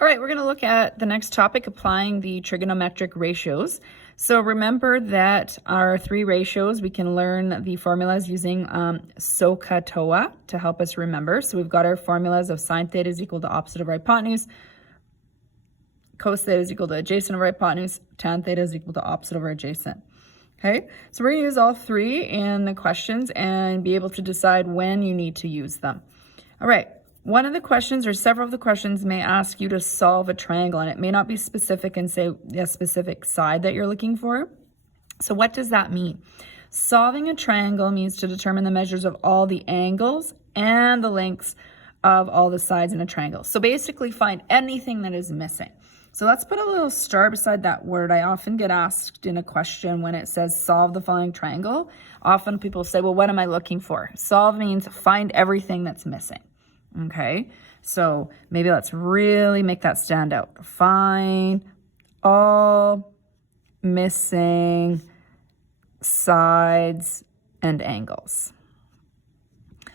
All right, we're going to look at the next topic, applying the trigonometric ratios. So remember that our three ratios, we can learn the formulas using SOHCAHTOA to help us remember. So we've got our formulas of sine theta is equal to opposite over hypotenuse, cos theta is equal to adjacent over hypotenuse, tan theta is equal to opposite over adjacent. Okay, so we're going to use all three in the questions and be able to decide when you need to use them. All right. One of the questions or several of the questions may ask you to solve a triangle, and it may not be specific and say a specific side that you're looking for. So what does that mean? Solving a triangle means to determine the measures of all the angles and the lengths of all the sides in a triangle. So basically find anything that is missing. So let's put a little star beside that word. I often get asked in a question when it says solve the following triangle. Often people say, well, what am I looking for? Solve means find everything that's missing. Okay, so maybe let's really make that stand out. Find all missing sides and angles.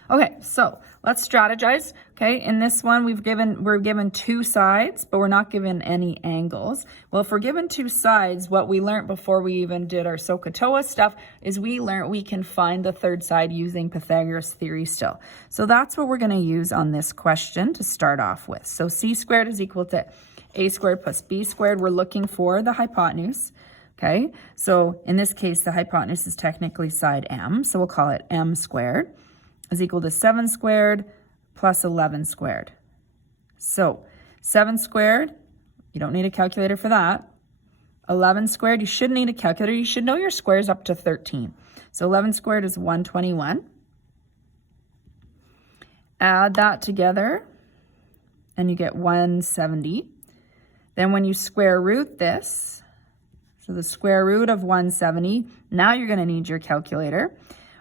Okay, so let's strategize. Okay, in this one we're given two sides, but we're not given any angles. Well, if we're given two sides, what we learned before we even did our SOHCAHTOA stuff is we learned we can find the third side using Pythagoras theory still. So that's what we're going to use on this question to start off with. So c squared is equal to a squared plus b squared. We're looking for the hypotenuse. Okay, so in this case, the hypotenuse is technically side m, so we'll call it m squared is equal to 7 squared plus 11 squared. So 7 squared, you don't need a calculator for that. 11 squared, you shouldn't need a calculator. You should know your squares up to 13. So 11 squared is 121. Add that together and you get 170. Then when you square root this, so the square root of 170, now you're going to need your calculator.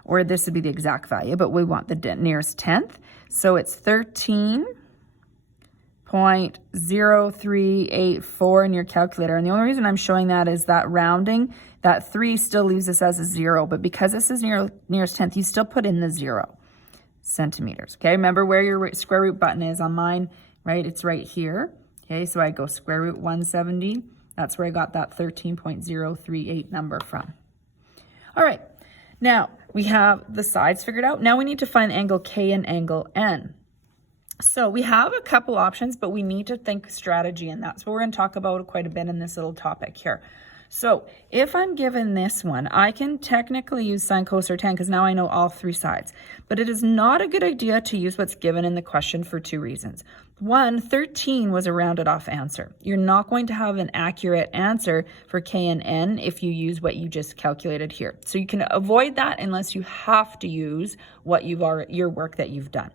Or this would be the exact value, but we want the nearest tenth. So it's 13.0384 in your calculator. And the only reason I'm showing that is that rounding, that 3 still leaves us as a 0. But because this is nearest tenth, you still put in the 0 centimeters. Okay, remember where your square root button is on mine, right? It's right here. Okay, so I go square root 170. That's where I got that 13.038 number from. All right. Now, we have the sides figured out. Now we need to find angle K and angle N. So we have a couple options, but we need to think strategy, and that's what we're going to talk about quite a bit in this little topic here. So if I'm given this one, I can technically use sine, cos, or tan because now I know all three sides. But it is not a good idea to use what's given in the question for two reasons. One, 13 was a rounded off answer. You're not going to have an accurate answer for K and N if you use what you just calculated here. So you can avoid that unless you have to use what your work that you've done.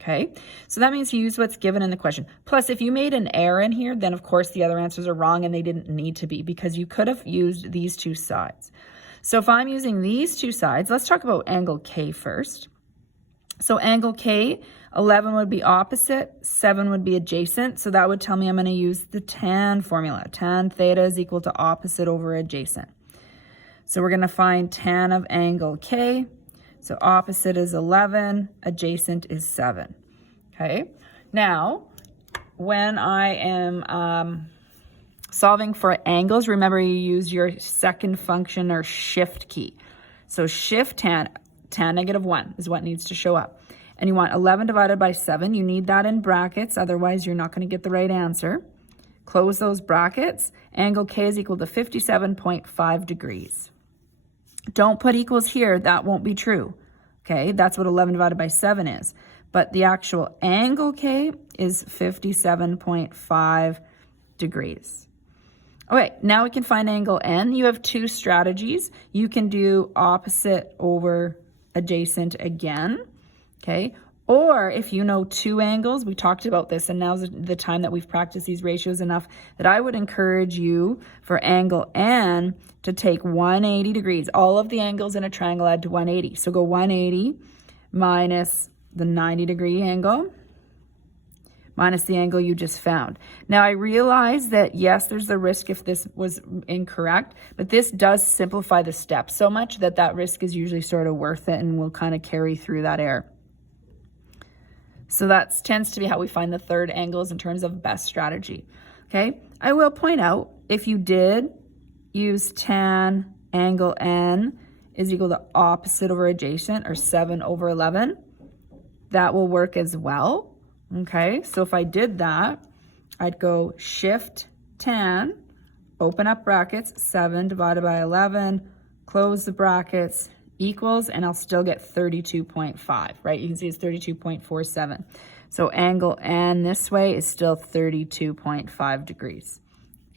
Okay, so that means you use what's given in the question. Plus, if you made an error in here, then of course the other answers are wrong and they didn't need to be because you could have used these two sides. So if I'm using these two sides, let's talk about angle K first. So angle K, 11 would be opposite, 7 would be adjacent. So that would tell me I'm going to use the tan formula. Tan theta is equal to opposite over adjacent. So we're going to find tan of angle K. So opposite is 11, adjacent is 7. Okay, now when I am solving for angles, remember you use your second function or shift key. So shift tan negative 1 is what needs to show up. And you want 11 divided by 7. You need that in brackets, otherwise you're not going to get the right answer. Close those brackets. Angle K is equal to 57.5 degrees. Don't put equals here, that won't be true. Okay, that's what 11 divided by 7 is. But the actual angle K is 57.5 degrees. Okay, now we can find angle N. You have two strategies. You can do opposite over adjacent again. Okay, or if you know two angles, we talked about this, and now's the time that we've practiced these ratios enough that I would encourage you for angle N to take 180 degrees. All of the angles in a triangle add to 180. So go 180 minus the 90 degree angle minus the angle you just found. Now I realize that yes, there's the risk if this was incorrect, but this does simplify the steps so much that that risk is usually sort of worth it and will kind of carry through that error. So that tends to be how we find the third angles in terms of best strategy. Okay, I will point out, if you did use tan angle N is equal to opposite over adjacent, or 7 over 11, that will work as well. Okay, so if I did that, I'd go shift tan, open up brackets, 7 divided by 11, close the brackets, equals, and I'll still get 32.5, right? You can see it's 32.47. So angle N this way is still 32.5 degrees.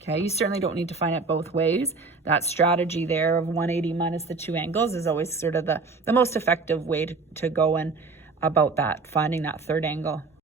Okay, you certainly don't need to find it both ways. That strategy there of 180 minus the two angles is always sort of the most effective way to go in about that, finding that third angle.